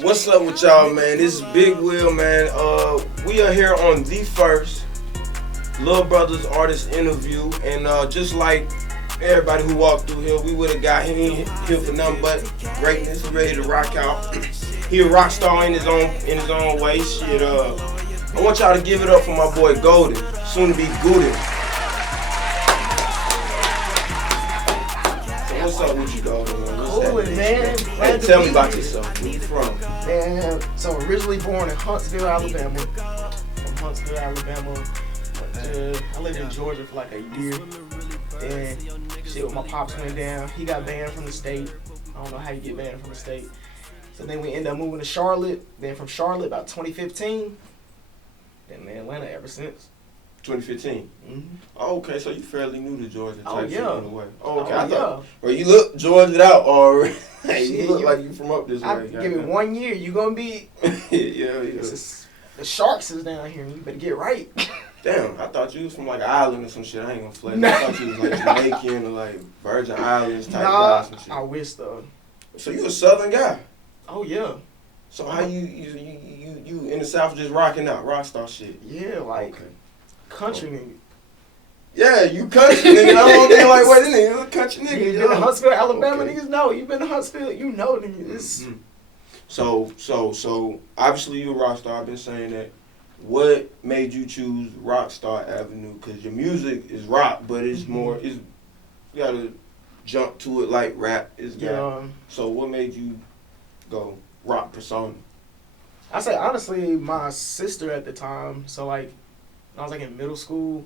What's up with y'all, man? This is Bigg Wheel, man. We are here on the first Lil Brothers artist interview, and just like everybody who walked through here, we would have got him here for nothing but greatness. He ready to rock out. He a Rockstar in his own way. Shit. I want y'all to give it up for my boy Golden, soon to be Gooden. So what's up with you, Golden? Coolin', man. Hey, tell me about yourself. Where you from? Man, so originally born in Huntsville, Alabama. From Huntsville, Alabama. I lived in Georgia for like a year. And shit, when my pops went down, he got banned from the state. I don't know how you get banned from the state. So then we ended up moving to Charlotte. Then from Charlotte about 2015. Then in Atlanta ever since. 2015. Mm-hmm. Oh, okay, so you fairly new to Georgia. Oh, yeah. In a way. Oh, okay. Oh, I thought, yeah. well, you look Georgia'd out already. Shit, you look like you from up this way. Give it 1 year, you gonna be. yeah. The Sharks is down here, and you better get right. Damn, I thought you was from like an island or some shit. I ain't gonna flex. I thought you was like Jamaican or like Virgin Islands type guy or some shit. I wish though. So you a Southern guy? Oh yeah. So how you in the South just rocking out, Rockstar shit? Yeah, like country nigga. Yeah, you country nigga. I don't think like, wait, this nigga a country nigga. You been to Huntsville, Alabama, niggas know. You been to Huntsville, you know niggas. Mm-hmm. So obviously you a Rockstar. I've been saying that. What made you choose Rockstar Avenue? Because your music is rock, but it's more, you gotta jump to it like rap is got. Yeah. So what made you go rock persona? I say honestly, my sister at the time, so like I was like in middle school,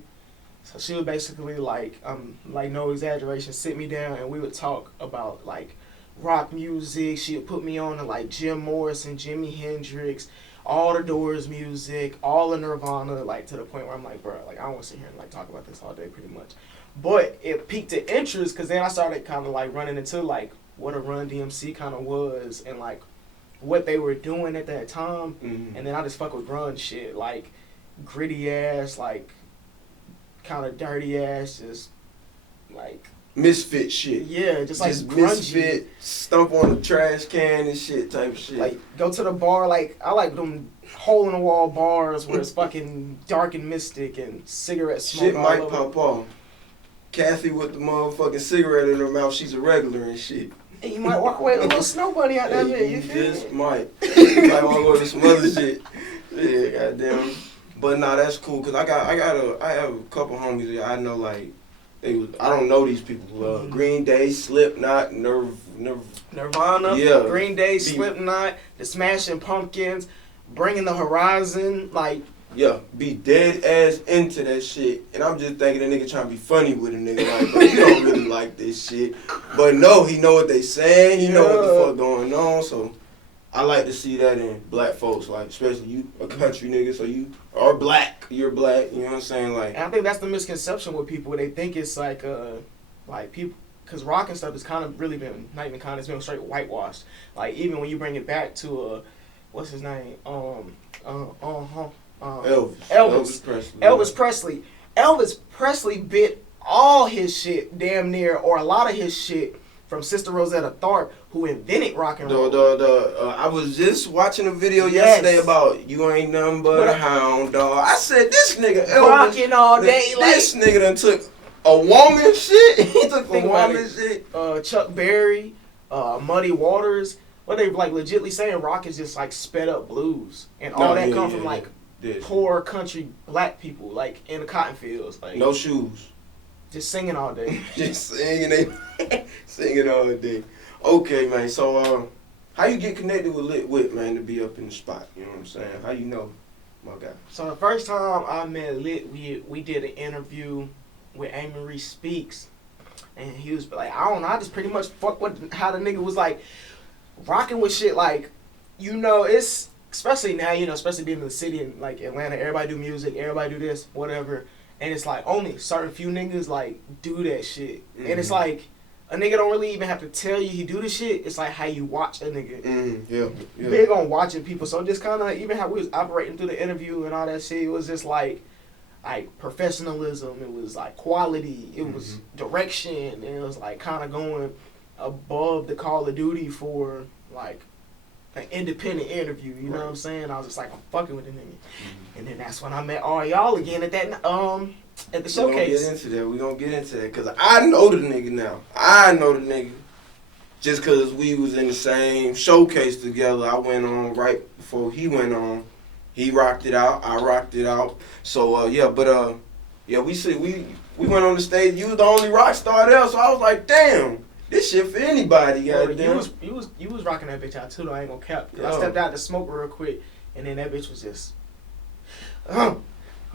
so she would basically like no exaggeration, sit me down and we would talk about like rock music. She would put me on to like Jim Morrison, Jimi Hendrix, all the Doors music, all the Nirvana, like to the point where I'm like, bro, like I don't want to sit here and like talk about this all day pretty much. But it piqued the interest because then I started kind of like running into like what a Run DMC kind of was and like what they were doing at that time. Mm-hmm. And then I just fuck with grunge shit, like gritty ass, like kind of dirty ass, just like Misfit shit. yeah, just like grungy. Misfit, stump on the trash can and shit type shit. Like go to the bar, like I like them hole in the wall bars where it's fucking dark and mystic and cigarette smoke. Shit all might over. pop off. Kathy with the motherfucking cigarette in her mouth, she's a regular and shit. And you might walk away with a little snow bunny out there, Hey, you you feel just me? might. You might want to go to some other shit. Yeah, goddamn. But nah, that's cool. Cause I have a couple homies that I know like I don't know these people. Green Day, Slipknot, Nirvana, yeah, Green Day, Slipknot, the Smashing Pumpkins, Bringing the Horizon, like. Yeah, be dead ass into that shit. And I'm just thinking the nigga trying to be funny with a nigga like, bro, you don't really like this shit. But no, he know what they saying. He know what the fuck going on. So I like to see that in black folks, like especially you, a country nigga. So you are black. You're black. You know what I'm saying? Like, And I think that's the misconception with people. They think it's like people, because rock and stuff has kind of really been, not even kind of, it's been straight whitewashed. Like even when you bring it back to what's his name? Elvis Presley. Elvis Presley. Elvis Presley bit all his shit, damn near, or a lot of his shit, from Sister Rosetta Tharpe, who invented rock and roll. I was just watching a video yesterday about you ain't nothing but a hound dog. I said this nigga Elvis Rocking all day, this nigga done took a woman shit. He took a woman shit. Chuck Berry, Muddy Waters. What they like legitly saying, rock is just like sped up blues, and all that come from like poor country black people, like in the cotton fields, like no shoes, just singing all day. just singing, singing all day. Okay, man. So, how you get connected with Lit Wit, man, to be up in the spot? You know what I'm saying? How you know, my guy? So the first time I met Lit, we did an interview with A. Marie Speaks, and he was like, I don't know, I just pretty much fuck with how the nigga was like rocking with shit, like, you know, it's. Especially now, you know, especially being in the city in like Atlanta, everybody do music, everybody do this, whatever. And it's like only certain few niggas like do that shit. Mm-hmm. And it's like a nigga don't really even have to tell you he do the shit. It's like how you watch a nigga. Yeah. Big on watching people. So just kind of even how we was operating through the interview and all that shit, it was just like professionalism. It was like quality. It was direction. And it was like kind of going above the Call of Duty for like an independent interview. You know what I'm saying? I was just like, I'm fucking with the nigga. And then that's when I met all y'all again at that at the showcase. We gonna get into that because I know the nigga now. I know the nigga. Just because we was in the same showcase together, I went on right before he went on. He rocked it out. I rocked it out. So we went on the stage. You was the only rock star there, so I was like, damn, this shit for anybody. You was rocking that bitch out too, though. I ain't gonna cap. I stepped out to smoke real quick, and then that bitch was just.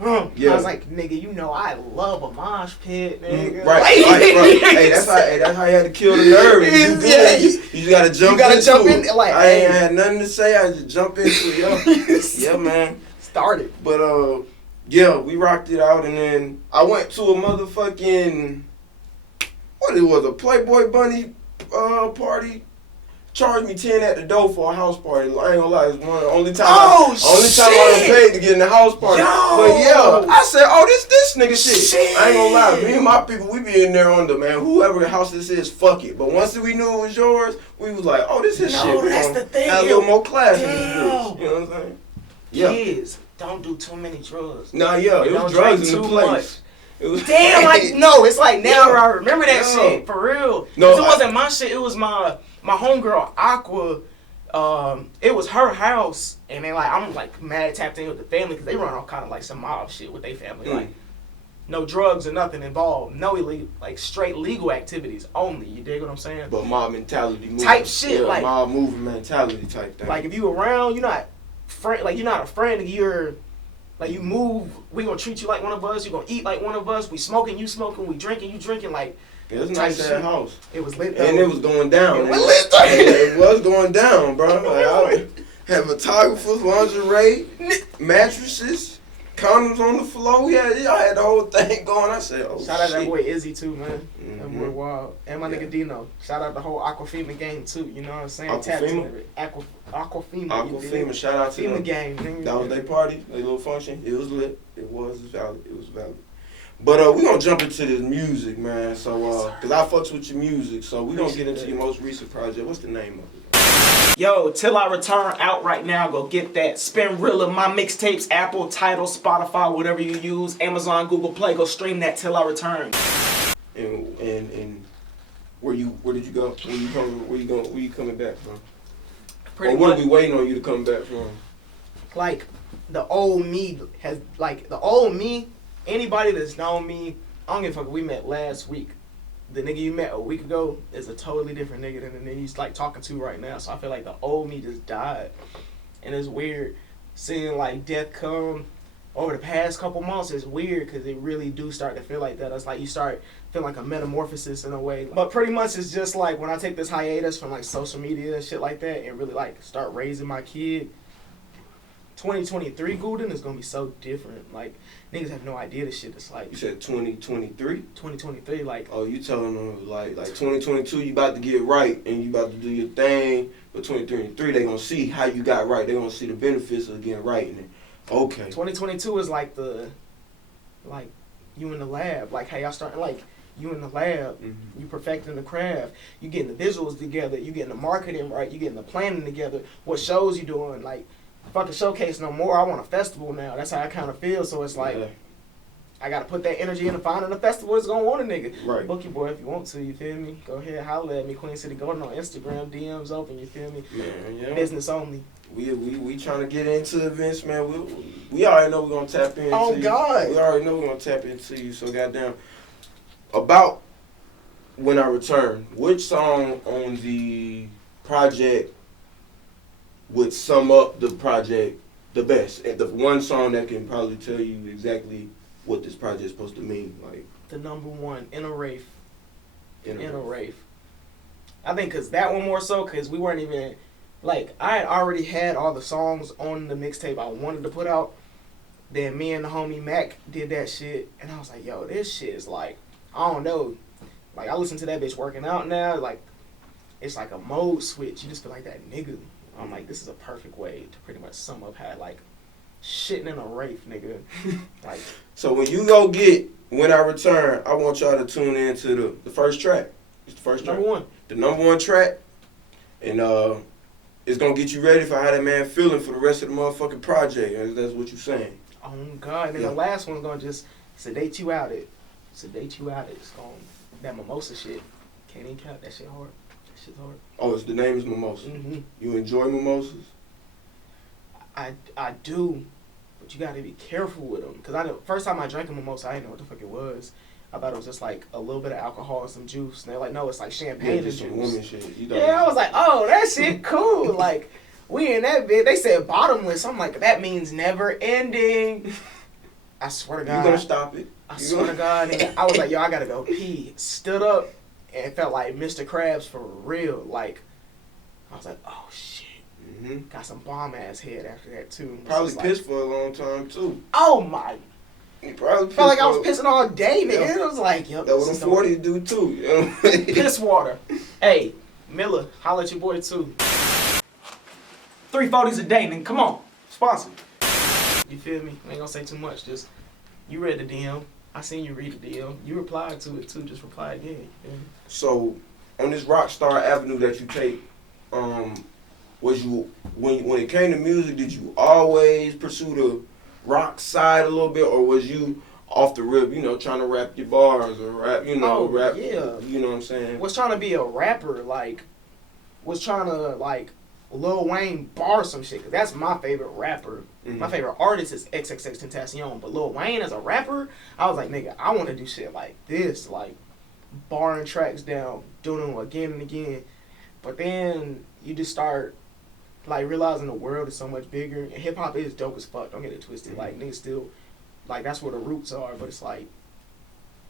I was like, nigga, you know I love a mosh pit, nigga. Right. Hey, that's how you had to kill the nerve. You just gotta jump in. Like, I ain't had nothing to say. I just jump into it. Yeah, man. Started. But we rocked it out, and then I went to a motherfucking a Playboy Bunny party. Charged me 10 at the door for a house party. I ain't gonna lie, it's one of the only time I paid to get in the house party. But yeah, I said, this nigga shit. I ain't gonna lie, me and my people, we be in there on the man, whoever the house this is, fuck it. But once we knew it was yours, we was like, this is shit. That's the thing. Have a little more class in this bitch. You know what I'm saying? Yeah. Kids, don't do too many drugs. Nah, yeah, it was drugs in the place. It was it's like now I remember that shit for real. No, it wasn't my shit. It was my homegirl Aqua. It was her house, and then like I'm like mad tapped in with the family because they run all kind of like some mob shit with their family. Like no drugs or nothing involved. No illegal, like straight legal activities only. You dig what I'm saying? But mob mentality type shit, like mob moving mentality type thing. Like if you around, you're not a friend. You're like you move, we gonna treat you like one of us. You gonna eat like one of us. We smoking, you smoking. We drinking, you drinking. Like it was nice at house. It was lit, and it was going down. It was going down, bro. Like, I had photographers, lingerie, mattresses, condoms on the floor. Y'all had the whole thing going. I said, shout out that boy Izzy too, man. That boy wild. And my nigga Dino. Shout out the whole Aquafema gang too. You know what I'm saying? Aquafema. Aquafema. Shout out to them. Gang. That was their party, their little function. It was lit. It was valid. But we gonna jump into this music, man. So cause I fucks with your music. So we gonna get into your most recent project. What's the name of it? Yo, Till I Return out right now. Go get that. Spinrilla, my mixtapes, Apple, Tidal, Spotify, whatever you use, Amazon, Google Play. Go stream that Till I Return. And where did you go? Where you coming back from? Pretty or what are we waiting on you to come back from? Like the old me has the old me. Anybody that's known me, I don't give a fuck. We met last week. The nigga you met a week ago is a totally different nigga than the nigga he's like talking to right now. So I feel like the old me just died, and it's weird seeing like death come over the past couple months. It's weird because it really do start to feel like that. It's like you start feeling like a metamorphosis in a way. But pretty much it's just like when I take this hiatus from like social media and shit like that, and really like start raising my kid. 2023 Golden is gonna be so different. Like niggas have no idea this shit is like. You said 2023? 2023, like. Oh, you telling them like 2022 you about to get right and you about to do your thing, but 2023 they gonna see how you got right. They gonna see the benefits of getting right in it. Okay. 2022 is like you in the lab. Like how y'all starting like. You in the lab, you perfecting the craft, you getting the visuals together, you getting the marketing right, you getting the planning together, what shows you doing, like. Fuck a showcase no more. I want a festival now. That's how I kind of feel. So it's like, I got to put that energy into finding a festival that's going to want a nigga. Right. Book your boy if you want to, you feel me? Go ahead, holler at me. Queen City Golden on Instagram. DMs open, you feel me? Man, yeah. Business only. We trying to get into events, man. We already know we're going to tap into you. God. We already know we're going to tap into you. So goddamn. About When I Return, which song on the project would sum up the project the best? And the one song that can probably tell you exactly what this project is supposed to mean. Like the number one, In a Wraith. In a Wraith. I think because that one more so, because we weren't even, like, I had already had all the songs on the mixtape I wanted to put out. Then me and the homie Mac did that shit, and I was like, yo, this shit is like, I don't know. Like, I listen to that bitch working out now, like, it's like a mode switch. You just feel like that nigga. I'm like, this is a perfect way to pretty much sum up how, like, shitting in a wraith, nigga. Like. So when you go get When I Return, I want y'all to tune in to the first track. It's the first track. Number one. The number one track. And it's gonna get you ready for how that man feeling for the rest of the motherfucking project. That's what you saying. Oh God! And then the last one's gonna just sedate you out. It's gonna that mimosa shit. Can't even count that shit hard. That shit's hard. Oh, the name is mimosa. Mm-hmm. You enjoy mimosas? I do, but you gotta be careful with them. Cause first time I drank a mimosa, I didn't know what the fuck it was. I thought it was just like a little bit of alcohol and some juice. And they're like, no, it's like champagne and juice. Some woman shit. Yeah, I was like, oh, that shit cool. Like, we in that bit. They said bottomless. I'm like, that means never ending. I swear to God. You gonna stop it? I swear to God. And I was like, yo, I gotta go pee. Stood up and felt like Mr. Krabs for real. Like, I was like, oh shit. Mm-hmm. Got some bomb ass head after that too. Probably pissed for a long time too. Oh my. You probably felt like I was pissing all day, nigga. Yeah. It was like, yo. That was 40s do too. You know? Piss water. Hey, Miller, holla at your boy too. 340s a day, nigga. Come on. Sponsor. You feel me? I ain't gonna say too much. Just, you read the DM. I seen you read the DM. You replied to it too. Just reply again. Yeah. So, on this Rockstar Avenue that you take, was you when it came to music, did you always pursue the rock side a little bit, or was you off the rip, trying to rap your bars or rap, rap? Yeah. You know what I'm saying? Was trying to be a rapper, like, was trying to like Lil Wayne bar some shit. Cause that's my favorite rapper. Mm-hmm. My favorite artist is XXXTentacion, but Lil Wayne as a rapper, I was like, nigga, I want to do shit like this, like barring tracks down, doing them again and again. But then you just start like realizing the world is so much bigger, and hip hop is dope as fuck. Don't get it twisted. Mm-hmm. Like niggas still, like that's where the roots are. But it's like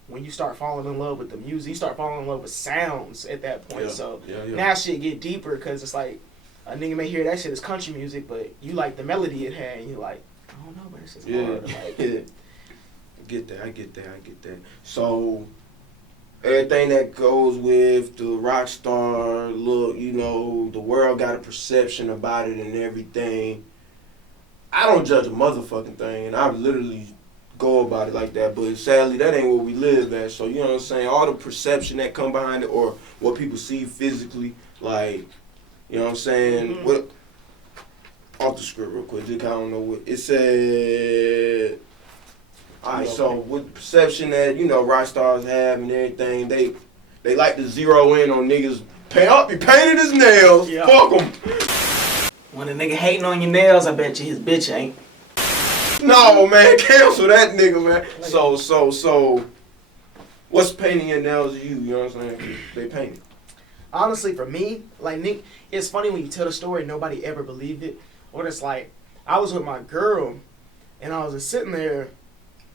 when you start falling in love with the music, you start falling in love with sounds at that point. Yeah. Now shit get deeper because it's like a nigga may hear that shit as country music, but you like the melody it had, and you're like, I don't know, but it's just hard. Like, I get that. So everything that goes with the Rockstar look, the world got a perception about it and everything. I don't judge a motherfucking thing, and I literally go about it like that, but sadly that ain't where we live at. So you know what I'm saying? All the perception that come behind it, or what people see physically, like, you know what I'm saying? Mm-hmm. What off the script real quick, just I don't know what it said. Alright, so with the perception that, rock stars have and everything, they like to zero in on niggas. He painted his nails. Yeah. Fuck him. When a nigga hating on your nails, I bet you his bitch ain't. No, man, cancel that nigga, man. So, what's painting your nails to you? You know what I'm saying? They paint it. Honestly, for me, like, Nick, it's funny when you tell the story, nobody ever believed it. Or it's like, I was with my girl, and I was just sitting there,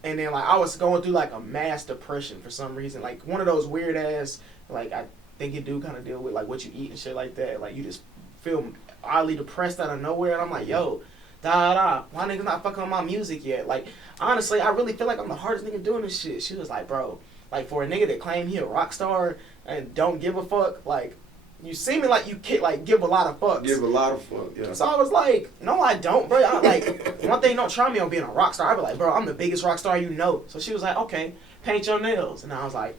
and then, like, I was going through, like, a mass depression for some reason. Like, one of those weird-ass, like, I think you do kind of deal with, like, what you eat and shit like that. Like, you just feel oddly depressed out of nowhere, and I'm like, yo, why niggas not fucking on my music yet? Like, honestly, I really feel like I'm the hardest nigga doing this shit. She was like, bro, like, for a nigga that claim he a rock star and don't give a fuck, like, you see me like you give a lot of fucks. Give a lot of fuck, yeah. So I was like, no, I don't, bro. One thing, don't try me on being a rock star. I be like, bro, I'm the biggest rock star you know. So she was like, okay, paint your nails. And I was like,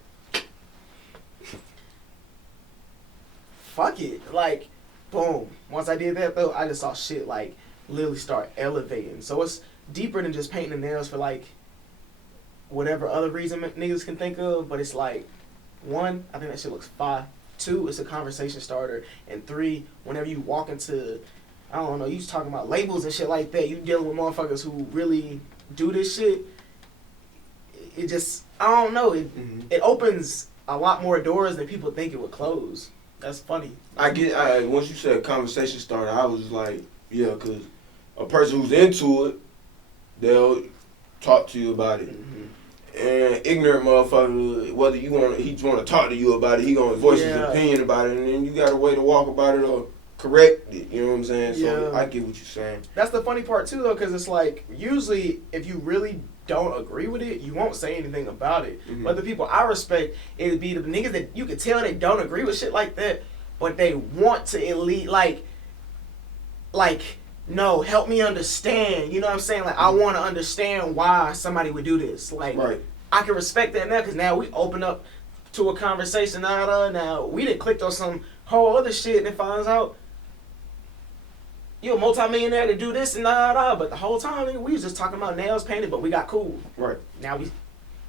fuck it. Like, boom. Once I did that, though, I just saw shit, like, literally start elevating. So it's deeper than just painting the nails for, like, whatever other reason niggas can think of. But it's like, one, I think that shit looks fire. Two, it's a conversation starter. And three, whenever you walk into, I don't know, you talking about labels and shit like that, you dealing with motherfuckers who really do this shit, it just, I don't know, it opens a lot more doors than people think it would close. That's funny. Once you said conversation starter, I was like, yeah, because a person who's into it, they'll talk to you about it. Mm-hmm. And ignorant motherfucker, whether he want to talk to you about it, he gonna voice his opinion about it, and then you got a way to walk about it or correct it. You know what I'm saying? So I get what you're saying. That's the funny part too, though, because it's like usually if you really don't agree with it, you won't say anything about it. Mm-hmm. But the people I respect, it'd be the niggas that you could tell they don't agree with shit like that, but they want to elite like. No, help me understand. You know what I'm saying? Like, I want to understand why somebody would do this. Like, right. I can respect that now because now we open up to a conversation. Now we done clicked on some whole other shit and it finds out you a multi-millionaire to do this and but the whole time, nigga, we was just talking about nails painted, but we got cool. Right. Now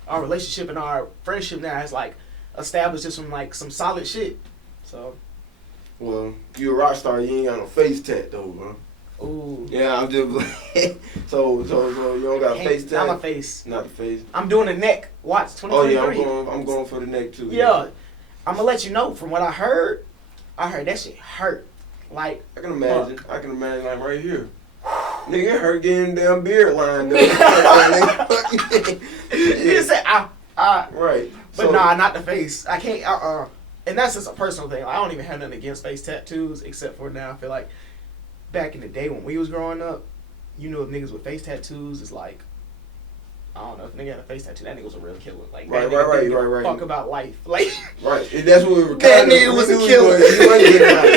our relationship and our friendship now is like established just from like some solid shit. So. Well, you a rock star, you ain't got no face tat though, bro. Ooh. Yeah, I'm just like, so you don't got a face tat? Not my face. Not the face. I'm doing the neck. Watch, 2023. Oh yeah, I'm going for the neck too. Yeah. I'm gonna let you know from what I heard that shit hurt. Like, I can imagine like right here. Nigga, it hurt getting damn beard line though. You said right. But so, nah, not the face. I can't and that's just a personal thing. Like, I don't even have nothing against face tattoos, except for now I feel like back in the day when we was growing up, you know, if niggas with face tattoos is like, I don't know, if a nigga had a face tattoo, that nigga was a real killer. Like, right. Fuck about life. Like, right. And that's what we were that nigga was a killer.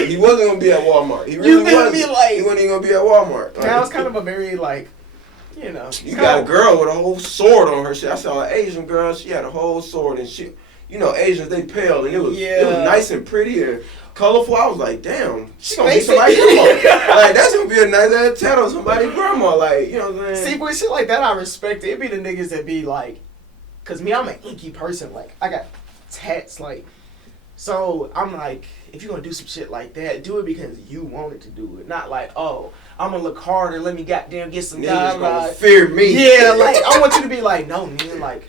He wasn't gonna be at Walmart. He really wasn't. He wasn't even gonna be at Walmart. Like, now it's kind of a very like, you know. You got a girl with a whole sword on her shit. I saw an Asian girl, she had a whole sword and shit. You know, Asians, they pale, and it was nice and pretty and colorful. I was like, damn, she gonna be somebody's grandma. Like, that's gonna be a nice ass tattoo on somebody's grandma. Like, you know what I'm saying? See, with shit like that, I respect it. It be the niggas that be like, cause me, I'm an inky person. Like, I got tats, like, so I'm like, if you're gonna do some shit like that, do it because you wanted to do it. Not like, oh, I'm gonna look harder, let me goddamn get some niggas gonna fear me. Yeah, like, I want you to be like, no, nigga, like,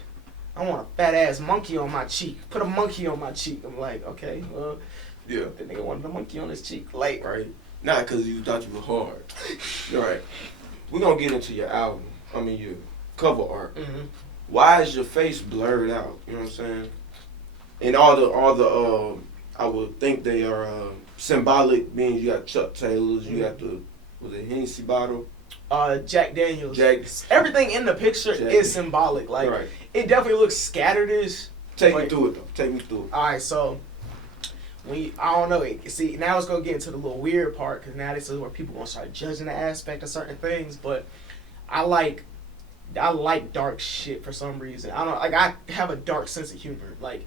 I want a fat ass monkey on my cheek. Put a monkey on my cheek. I'm like, okay, well, yeah. The nigga wanted a monkey on his cheek. Like, right. Not because you thought you were hard. Right. We're going to get into your album. I mean, your cover art. Mm-hmm. Why is your face blurred out? You know what I'm saying? And all the I would think they are symbolic, being you got Chuck Taylors, you got the, was it Hennessy bottle? Jack Daniels. Everything in the picture is symbolic. Like, right. It definitely looks scattered-ish. Take me through it, though. Take me through it. All right, so I don't know. See, now it's gonna get into the little weird part, because now this is where people gonna start judging the aspect of certain things. But I like dark shit for some reason. I don't like. I have a dark sense of humor. Like,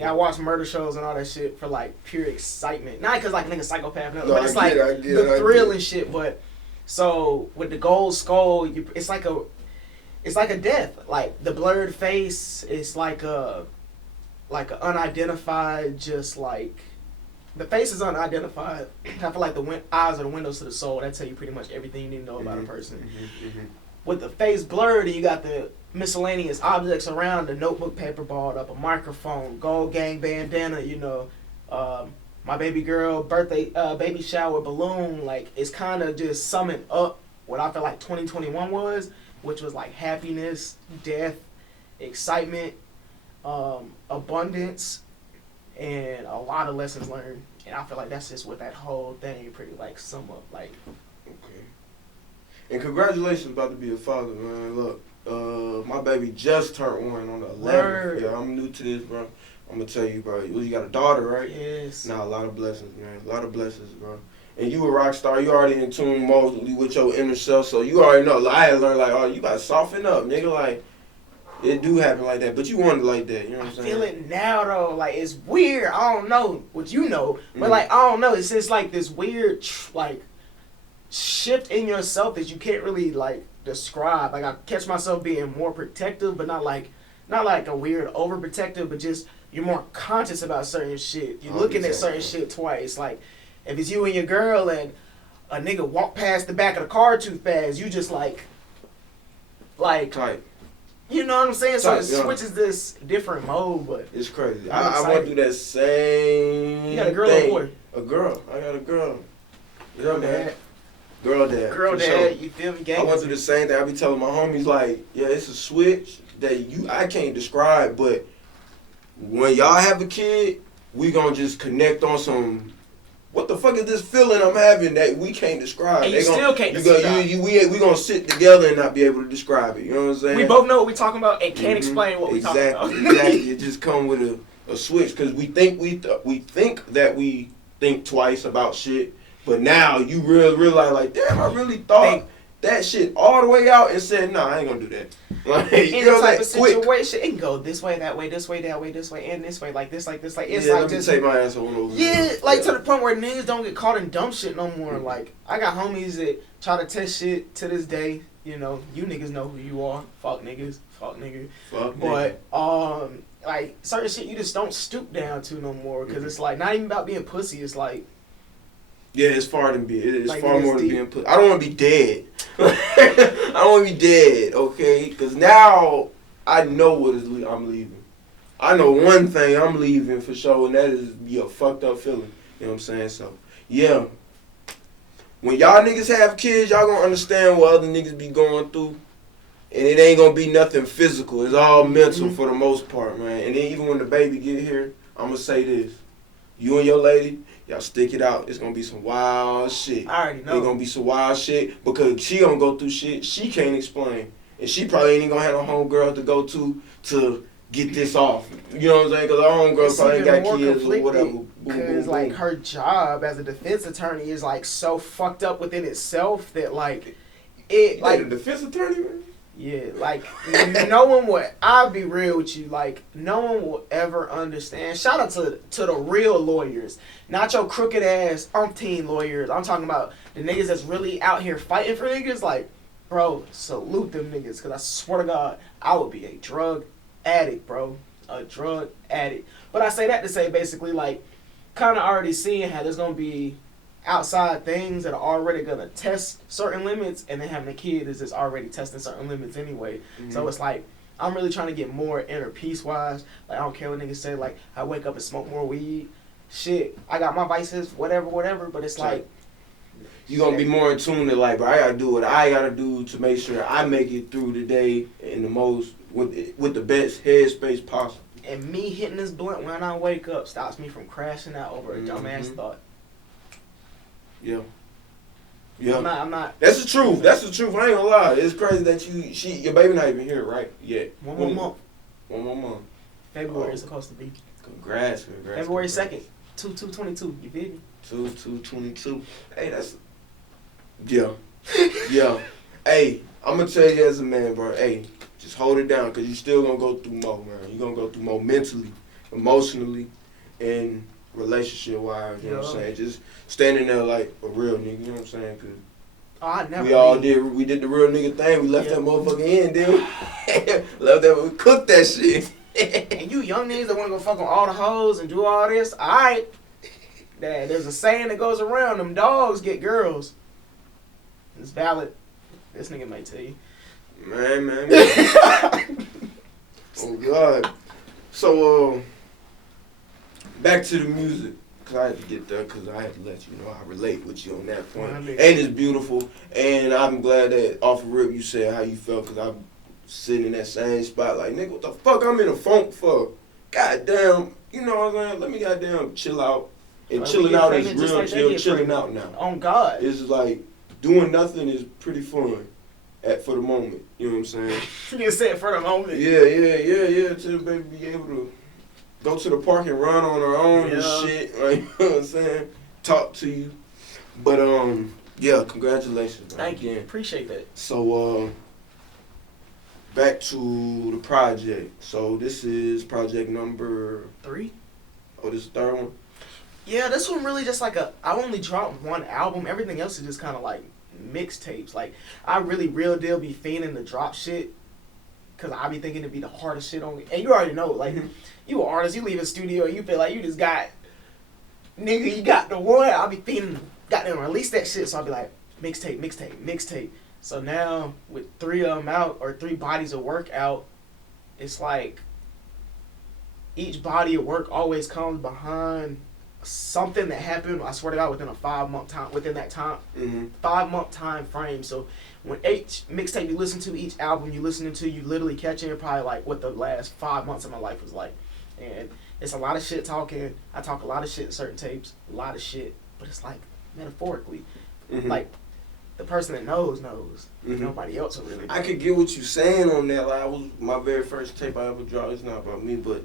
I watch murder shows and all that shit for like pure excitement. Not because like a nigga psychopath, but it's like the thrill and shit. But so with the gold skull, it's like a death. Like the blurred face, it's like a unidentified, just like the face is unidentified. I feel like the eyes are the windows to the soul. That tell you pretty much everything you need to know about a person. With the face blurred, you got the miscellaneous objects around, the notebook paper balled up, a microphone, gold gang bandana, you know, my baby girl birthday baby shower balloon. Like, it's kind of just summing up what I feel like 2021 was, which was like happiness, death, excitement, abundance, and a lot of lessons learned. And I feel like that's just what that whole thing pretty like sum up. Like, okay. And congratulations, about to be a father, man. Look, my baby just turned 1 on the 11th. Yeah, I'm new to this, bro. I'm gonna tell you, bro. You got a daughter, right? Yes. Nah, a lot of blessings, man. A lot of blessings, bro. And you a rock star. You already in tune mostly with your inner self, so you already know. Like, I had to learn, like, oh, you gotta soften up, nigga. Like, it do happen like that, but you want it like that. You know what I'm saying? I feel it now, though. Like, it's weird. I don't know what you know, but like, I don't know. It's just like this weird, like, shift in yourself that you can't really like describe. Like, I catch myself being more protective, but not like a weird overprotective, but just you're more conscious about certain shit. You're looking at certain shit twice. Like, if it's you and your girl and a nigga walk past the back of the car too fast, you just like tight. You know what I'm saying? So it switches this different mode, but it's crazy. I went through that same. You got a girl or a boy? A girl. I got a girl. Girl dad. Girl dad. Girl dad. Sure. You feel me? Gang. I went through the same thing. I be telling my homies like, yeah, it's a switch that I can't describe, but when y'all have a kid, we gonna just connect on some. What the fuck is this feeling I'm having that we can't describe? And you still can't describe. We gonna sit together and not be able to describe it. You know what I'm saying? We both know what we're talking about and can't explain what we're talking about. Exactly. It just come with a switch because we think that we think twice about shit, but now you realize like, damn, I really thought that shit all the way out and said, nah, I ain't gonna do that. Like, in the type of situation, it can go this way, that way, this way, that way, this way, and this way, like this, like this, like it's yeah, like let me just take my ass on over. yeah, like to the point where niggas don't get caught in dumb shit no more. Like I got homies that try to test shit to this day. You know, you niggas know who you are. Fuck niggas, fuck niggas. Fuck but like certain shit you just don't stoop down to no more because it's like not even about being pussy. It's like yeah, it's far than being. It's like, far more than being pussy. I don't want to be dead. I don't want to be dead, okay? Because now I know what is I'm leaving. I know one thing I'm leaving for sure, and that is be a fucked up feeling. You know what I'm saying? So yeah. When y'all niggas have kids, y'all gonna understand what other niggas be going through. And it ain't gonna be nothing physical. It's all mental for the most part, man. And then even when the baby get here, I'm gonna say this. You and your lady, y'all stick it out. It's gonna be some wild shit. I already know. It's gonna be some wild shit because she gonna go through shit she can't explain. And she probably ain't even gonna have no homegirl to go to get this off. You know what I'm saying? Because our homegirl probably ain't got kids or whatever. Because like her job as a defense attorney is like so fucked up within itself that like it like a defense attorney, man? Yeah, like no one would. I'll be real with you. Like no one will ever understand. Shout out to the real lawyers, not your crooked ass umpteen lawyers. I'm talking about the niggas that's really out here fighting for niggas. Like, bro, salute them niggas. Because I swear to God, I would be a drug addict, bro, a drug addict. But I say that to say basically like, kind of already seeing how there's gonna be outside things that are already gonna test certain limits, and then having a kid is just already testing certain limits anyway. Mm-hmm. So it's like I'm really trying to get more inner peace wise. Like I don't care what niggas say. Like I wake up and smoke more weed. Shit, I got my vices, whatever. But it's like you gonna be more in tune to like, bro, I gotta do what I gotta do to make sure I make it through the day in the most with the best headspace possible. And me hitting this blunt when I wake up stops me from crashing out over a dumbass thought. Yeah. Yeah. I'm not. That's the truth. That's the truth. I ain't gonna lie. It's crazy that your baby not even here, right? Yet. One more month. One more month. February is supposed to be. Congrats. February 2nd. 2/2/22. You feel me? 2/2/22. Hey, that's. Yeah. Yeah. Hey, I'm gonna tell you as a man, bro. Hey, just hold it down, cause you still gonna go through more, man. You gonna go through more mentally, emotionally, and relationship wise. You know what I'm saying? Just standing there like a real nigga. You know what I'm saying? Cause I never. We did the real nigga thing. We left that motherfucker in, didn't we? Left that. We cooked that shit. And you young niggas that wanna go fuck on all the hoes and do all this, alright. There's a saying that goes around: them dogs get girls. It's valid. This nigga might tell you. Man. Oh God. So back to the music, cause I had to get there, cause I had to let you know I relate with you on that point. And it's beautiful, and I'm glad that off the rip you said how you felt, cause I'm sitting in that same spot like, nigga, what the fuck I'm in a funk for? Goddamn, you know what I'm saying? Let me goddamn chill out, and chilling out is real like chilling out now. On God, it's like doing nothing is pretty fun. For the moment, you know what I'm saying? You said for the moment. Yeah. Till the baby be able to go to the park and run on her own and shit. Like, you know what I'm saying? Talk to you. But yeah, congratulations. Man. Thank you. Appreciate that. So back to the project. So this is project number 3. Oh, this is the 3rd one? Yeah, this one really just like I only dropped one album. Everything else is just kind of like mixtapes. Like I really real deal be fiending to drop shit because I be thinking it'd be the hardest shit on me. And you already know, like you an artist, you leave a studio, you feel like you just got nigga, you got the one. I'll be fiending goddamn release that shit. So I'll be like mixtape. So now with 3 of them out or 3 bodies of work out, it's like each body of work always comes behind something that happened, I swear to God, within a 5-month time, within that time, 5-month time frame. So when each mixtape you listen to, each album you listening to, you literally catching probably like what the last 5 months of my life was like. And it's a lot of shit talking. I talk a lot of shit in certain tapes, a lot of shit, but it's like metaphorically, like the person that knows. Nobody else will really. I could get what you saying on that. Like, I was my very first tape I ever dropped. It's not about me, but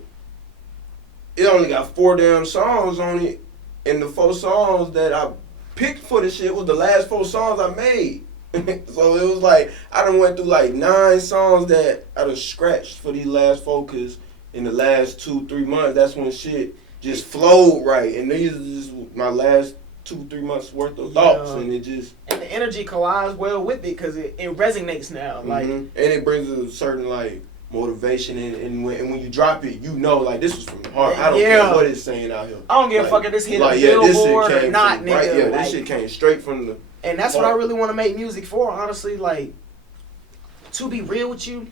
it only got 4 damn songs on it, and the 4 songs that I picked for the shit was the last 4 songs I made. So it was like I done went through like 9 songs that I done scratched for these last focus in the last 2-3 months. That's when shit just flowed right, and these are just my last 2-3 months worth of thoughts, and it just and the energy collides well with it because it resonates now, like, and it brings a certain like motivation, and when you drop it, you know, like this was from the heart. I don't care what it's saying out here. I don't give a fuck if this hit a Billboard or not, nigga. Right, yeah, this shit came straight from the. And that's what I really want to make music for, honestly. Like, to be real with you,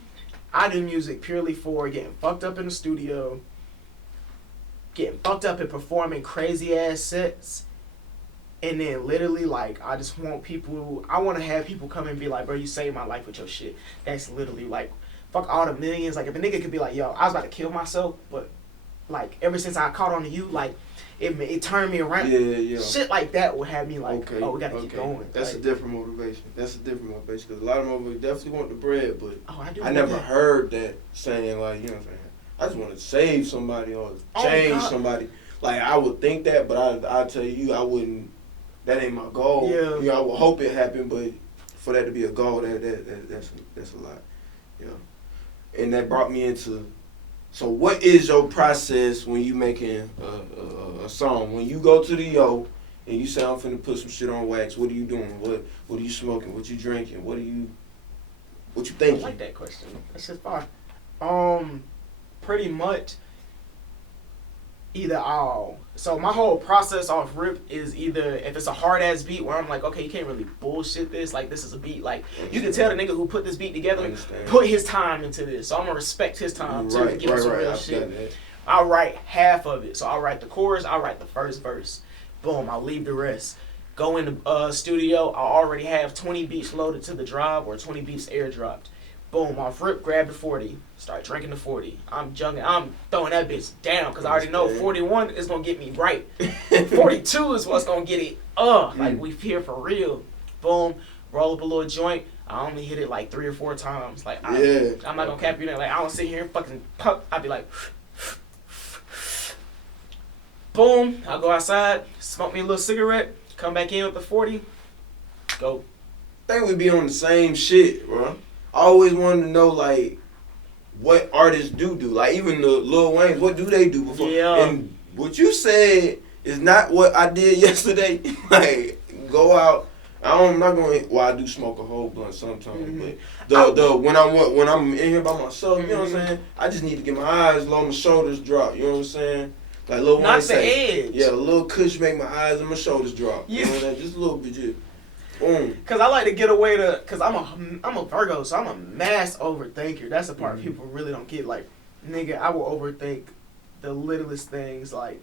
I do music purely for getting fucked up in the studio, getting fucked up and performing crazy ass sets, and then literally, like, I just want people, I want to have people come and be like, bro, you saved my life with your shit. That's literally, like, fuck all the millions. Like, if a nigga could be like, yo, I was about to kill myself, but, like, ever since I caught on to you, like, it turned me around. Yeah. Shit like that would have me like, oh, we gotta keep going. That's like, a different motivation. Because a lot of motherfuckers definitely want the bread, but I never that. heard that saying, like, you know what I'm saying? I just want to save somebody or change somebody. Like, I would think that, but I tell you, I wouldn't. That ain't my goal. Yeah. You know, I would hope it happened, but for that to be a goal, that's a lot. Yeah. And that brought me into. So what is your process when you making a song? When you go to the yo and you say I'm finna put some shit on wax, what are you doing? What are you smoking? What you drinking? What you thinking? I like that question. That's just fine. Pretty much either all. So my whole process off rip is either if it's a hard ass beat where I'm like, okay, you can't really bullshit this. Like, this is a beat. Like, you can tell the nigga who put this beat together put his time into this. So I'm gonna respect his time too and give him some real shit. I'll write half of it. So I'll write the chorus. I'll write the first verse. Boom. I'll leave the rest. Go in the studio. I already have 20 beats loaded to the drive or 20 beats airdropped. Boom, off rip, grab the 40, start drinking the 40. I'm throwing that bitch down because I already know 41 is going to get me right. 42 is what's going to get it like we here for real. Boom, roll up a little joint. I only hit it like 3 or 4 times. Like, I'm not going to cap you there. Like, I don't sit here and fucking puck. I'll be like, boom, I'll go outside, smoke me a little cigarette, come back in with the 40, go. I think we be on the same shit, bro. I always wanted to know, like, what artists do. Like, even the Lil Waynes, what do they do before? Yeah. And what you said is not what I did yesterday. Like, go out. I'm not going. Well, I do smoke a whole blunt sometimes, but when I'm in here by myself, you know what I'm saying? I just need to get my eyes low, my shoulders drop. You know what I'm saying? Like Lil Wayne say, edge. Yeah, a little kush make my eyes and my shoulders drop. You know what I'm saying? Just a little bit, just. Cause I like to get away cause I'm a Virgo, so I'm a mass overthinker. That's the part people really don't get. Like, nigga, I will overthink the littlest things. Like,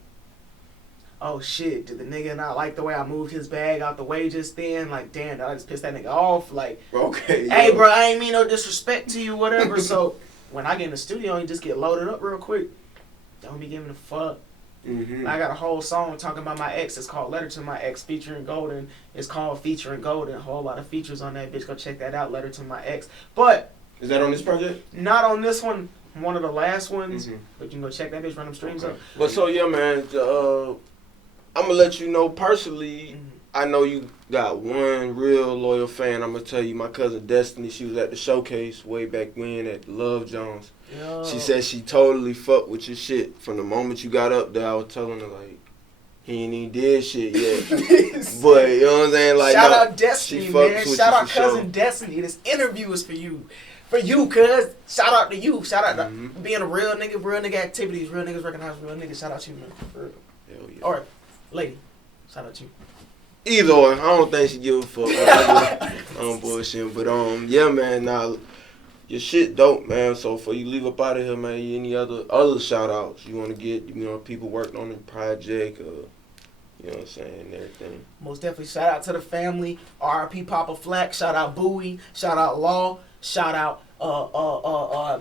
oh shit, did the nigga not like the way I moved his bag out the way just then? Like, damn, did I just piss that nigga off? Like, okay, hey, bro, I ain't mean no disrespect to you, whatever. So when I get in the studio and just get loaded up real quick, don't be giving a fuck. I got a whole song talking about my ex. It's called Letter to My Ex featuring Golden. It's called Featuring Golden. A whole lot of features on that bitch. Go check that out. Letter to My Ex. But is that on this project? Not on this one. One of the last ones. But you can go check that bitch. Run them streams up. But so yeah, man. I'm gonna let you know personally. I know you got one real loyal fan. I'm gonna tell you, my cousin Destiny. She was at the showcase way back when at Love Jones. Yo. She said she totally fucked with your shit from the moment you got up there. I was telling her like he ain't even did shit yet, but you know what I'm saying. Like, shout out Destiny, man. Shout out cousin Destiny. This interview is for you, cuz. Shout out to you. Shout out to being a real nigga activities. Real niggas recognize real niggas. Shout out to you, man. For real. Hell yeah. Or lady, shout out to you. Either or, I don't think she give a fuck. I'm bullshitting, but yeah, man. Nah, your shit dope, man. So for you leave up out of here, man, any other shout outs you want to get? You know, people working on the project, you know what I'm saying, and everything. Most definitely shout out to the family. R.I.P. Papa Flack. Shout out Bowie. Shout out Law. Shout out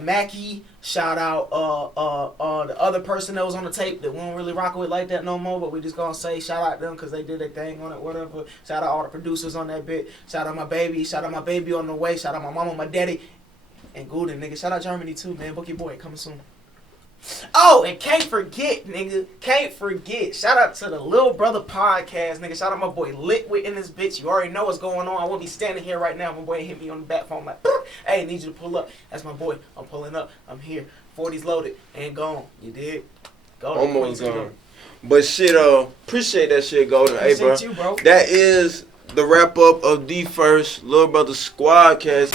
Mackie. Shout out the other person that was on the tape that we don't really rock with like that no more, but we just gonna say shout out them because they did their thing on it, whatever. Shout out all the producers on that bit. Shout out my baby. Shout out my baby on the way. Shout out my mama, my daddy. And Golden, nigga. Shout out Germany too, man. Book your boy coming soon. Oh, and can't forget, nigga. Can't forget. Shout out to the Little Brother Podcast, nigga. Shout out my boy Litwit in this bitch. You already know what's going on. I won't be standing here right now. My boy hit me on the back phone like, hey, need you to pull up. That's my boy. I'm pulling up. I'm here. 40's loaded and gone. You did? Golden. Almost gone. But shit, appreciate that shit, Golden. Hey, bro. You, bro. That is the wrap up of the first Little Brother Squadcast.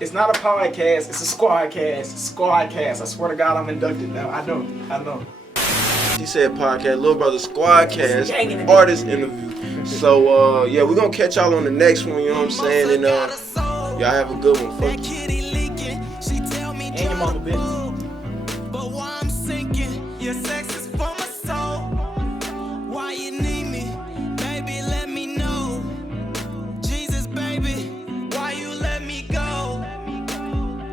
It's not a podcast, it's a squadcast. Squadcast. I swear to God, I'm inducted now. I know. He said podcast, Little Brother Squadcast, artist interview. So, yeah, we're going to catch y'all on the next one, you know what I'm saying? And y'all have a good one. Fuck you. And your mama, bitch. But why I'm sinking, your sex is for my soul. Why you need me, baby, let me know. Jesus, baby, why you let me go?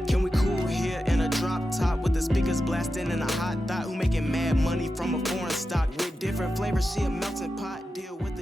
Can we cool here in a drop top with the speakers blasting and a hot thought who making mad money from a foreign stock with different flavors? She a melting pot, deal with